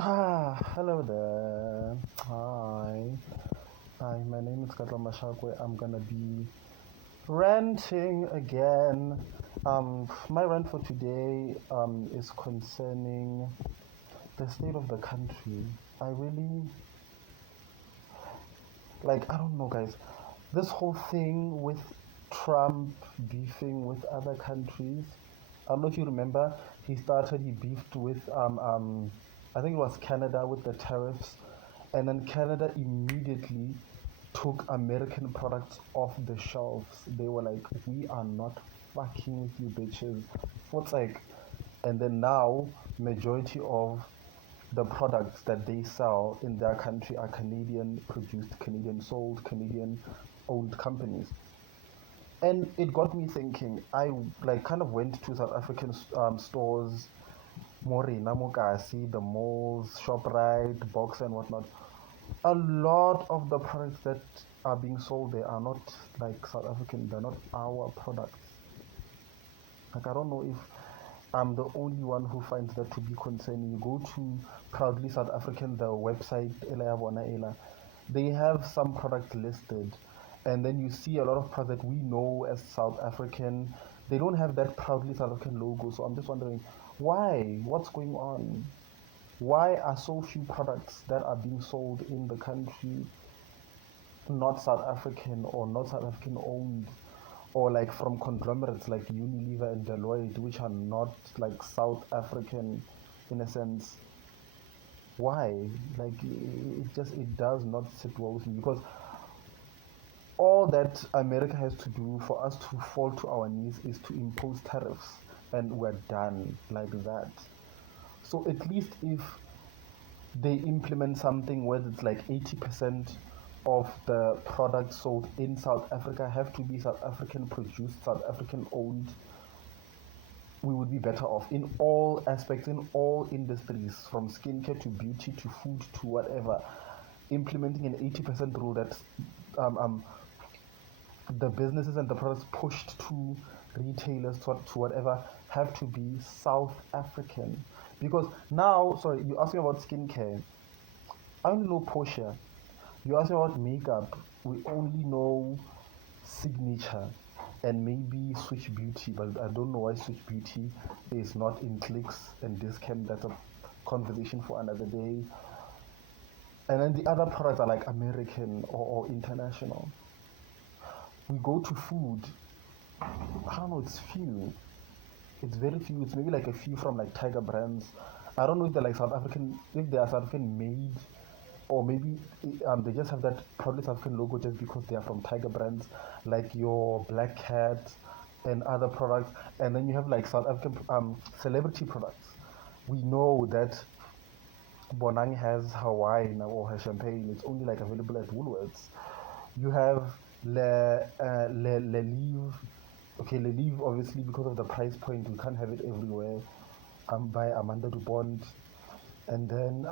Hello there. Hi. Hi, my name is Katla Mashakwe. I'm gonna be ranting again. My rant for today is concerning the state of the country. I really I don't know, guys. This whole thing with Trump beefing with other countries. I don't know if you remember, he beefed with I think it was Canada with the tariffs, and then Canada immediately took American products off the shelves. They were like, "We are not fucking with you, bitches." What's like, and then now majority of the products that they sell in their country are Canadian produced, Canadian sold, Canadian owned companies. And it got me thinking. I kind of went to South African stores, Morena, Mokasi, the malls, ShopRite, Box and whatnot. A lot of the products that are being sold there are not like South African, they're not our products. I don't know if I'm the only one who finds that to be concerning. You go to Proudly South African, the website, they have some products listed, and then you see a lot of products that we know as South African. They don't have that Proudly South African logo, so I'm just wondering why? What's going on? Why are so few products that are being sold in the country not South African or not South African owned, or like from conglomerates like Unilever and Deloitte, which are not like South African in a sense? Why? It does not sit well with me, because all that America has to do for us to fall to our knees is to impose tariffs, and we're done like that. So at least if they implement something where it's like 80% of the products sold in South Africa have to be South African produced, South African owned, we would be better off in all aspects, in all industries, from skincare to beauty to food to whatever. Implementing an 80% rule that um, um, the businesses and the products pushed to retailers to whatever have to be South African. Because now, sorry, you asked me about skincare. I only know Portia. You asked me about makeup. We only know Signature and maybe Switch Beauty, but I don't know why Switch Beauty is not in Clicks and Discount. That's a conversation for another day. And then the other products are like American or international. We go to food. I don't know, it's few. It's very few. It's maybe like a few from like Tiger Brands. I don't know if they're like South African, if they are South African made, or maybe they just have that proudly South African logo just because they are from Tiger Brands, like your Black Cat and other products. And then you have like South African celebrity products. We know that Bonang has Hawaii now, or her champagne. It's only like available at Woolworths. You have Le Livre. Okay, Le Livre, obviously, because of the price point, we can't have it everywhere. By Amanda Dupont. And then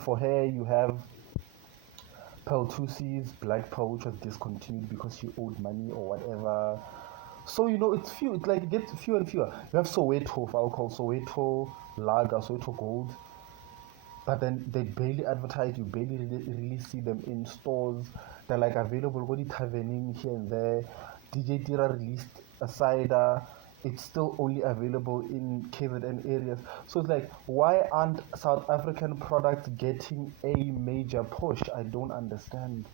for hair, you have Pearl Tussi's Black Pearl, which was discontinued because she owed money or whatever. So, it's few. It's like it gets fewer and fewer. You have Soweto for alcohol, Soweto Lager, Soweto Gold, but then they barely advertise. You barely really see them in stores. They're like available only taverning here and there. DJ Tira released a cider. It's still only available in KZN areas. So it's like, why aren't South African products getting a major push? I don't understand.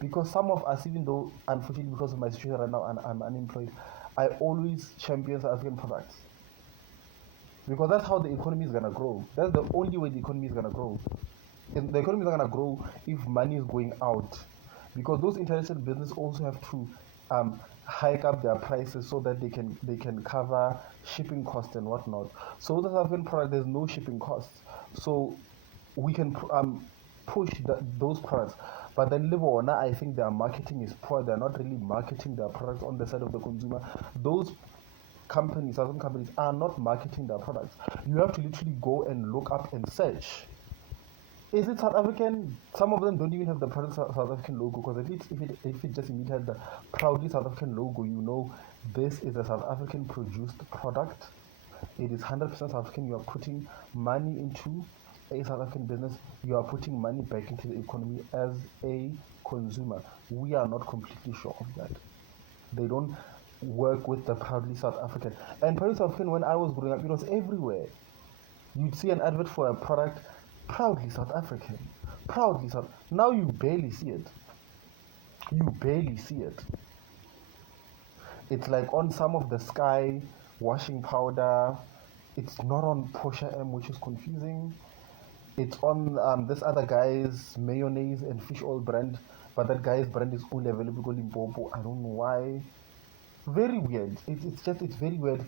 Because some of us, even though unfortunately because of my situation right now and I'm unemployed, I always champion South African products, because that's how the economy is gonna grow. That's the only way the economy is gonna grow. And the economy is not gonna grow if money is going out, because those international businesses also have to hike up their prices so that they can cover shipping costs and whatnot. So with the South African product, there's no shipping costs, so we can push those products. But then Livona, I think their marketing is poor. They're not really marketing their products on the side of the consumer. Those companies, Southern companies, are not marketing their products. You have to literally go and look up and search. Is it South African? Some of them don't even have the proud South African logo, because if it just imitated the proudly South African logo, this is a South African produced product. it is 100% South African. You are putting money into a South African business. You are putting money back into the economy as a consumer. We are not completely sure of that. They don't work with the proudly South African. And proudly South African, when I was growing up, it was everywhere. You'd see an advert for a product, proudly South African, proudly South. Now you barely see it. You barely see it. It's like on some of the Sky washing powder. It's not on Porsche M, which is confusing. It's on this other guy's mayonnaise and fish oil brand, but that guy's brand is only available in Bobo. I don't know why. Very weird. It's very weird.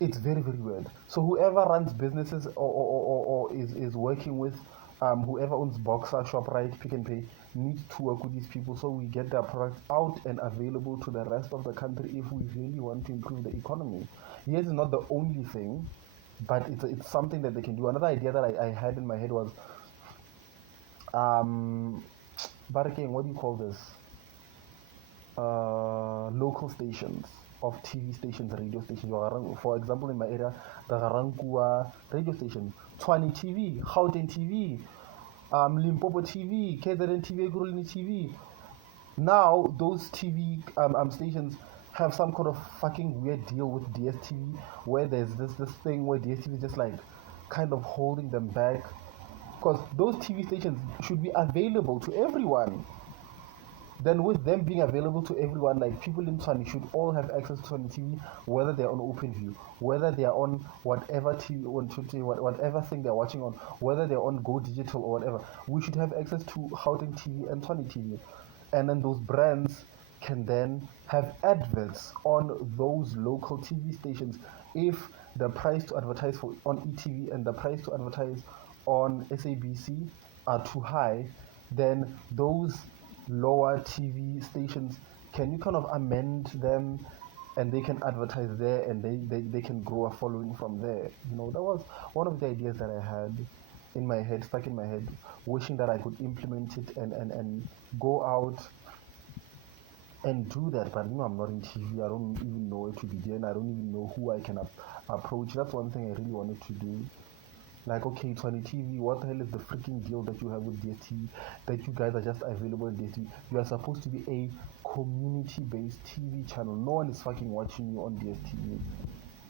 It's very, very weird. So whoever runs businesses or is working with whoever owns Boxer, ShopRite, Pick and Pay needs to work with these people so we get their product out and available to the rest of the country if we really want to improve the economy. Yes, it's not the only thing, but it's something that they can do. Another idea that I had in my head was, but again, what do you call this? Local stations of TV stations, radio stations. For example, in my area, the Garankua radio station, Tshwane TV, Gauteng TV, Limpopo TV, KZN TV, Ekurhuleni TV. Now those TV stations have some kind of fucking weird deal with DSTV, where there's this thing where DSTV is just like kind of holding them back, because those TV stations should be available to everyone. Then with them being available to everyone, like people in Tshwane should all have access to Tshwane TV, whether they're on OpenView, whether they are on whatever TV, whatever thing they're watching on, whether they're on Go Digital or whatever. We should have access to Gauteng TV and Tshwane TV. And then those brands can then have adverts on those local TV stations. If the price to advertise for on ETV and the price to advertise on SABC are too high, then those lower TV stations, can you kind of amend them and they can advertise there and they can grow a following from there? You know, that was one of the ideas that I had in my head, stuck in my head, wishing that I could implement it and go out and do that. But you know, I'm not in TV. I don't even know where to begin. I don't even know who I can approach. That's one thing I really wanted to do. Like, okay, Tshwane TV, what the hell is the freaking deal that you have with DSTV? That you guys are just available on DSTV? You are supposed to be a community-based TV channel. No one is fucking watching you on DSTV.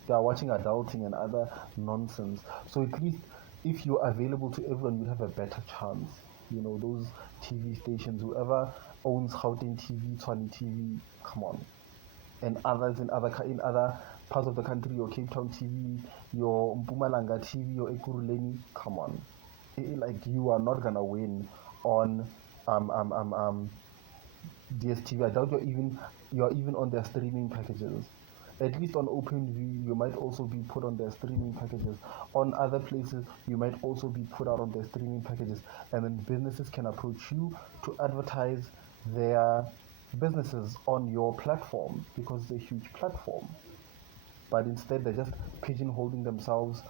They are watching adulting and other nonsense. So at least if you're available to everyone, you have a better chance. You know, those TV stations, whoever owns Gauteng TV, Tshwane TV, come on. And others in other parts of the country, your Cape Town TV, your Mpumalanga TV, your Ekurhuleni, come on. Like, you are not gonna win on DSTV. I doubt you're even on their streaming packages. At least on OpenView, you might also be put on their streaming packages. On other places, you might also be put out on their streaming packages. And then businesses can approach you to advertise their businesses on your platform because it's a huge platform. But instead, they're just pigeonholing themselves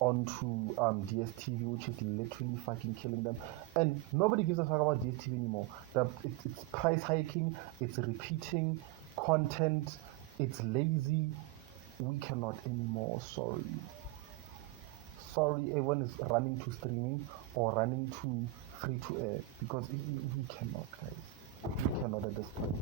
onto DSTV, which is literally fucking killing them. And nobody gives a fuck about DSTV anymore. It's price hiking, it's repeating content, it's lazy. We cannot anymore. Sorry, everyone is running to streaming or running to free to air because we cannot, guys. We cannot at this point.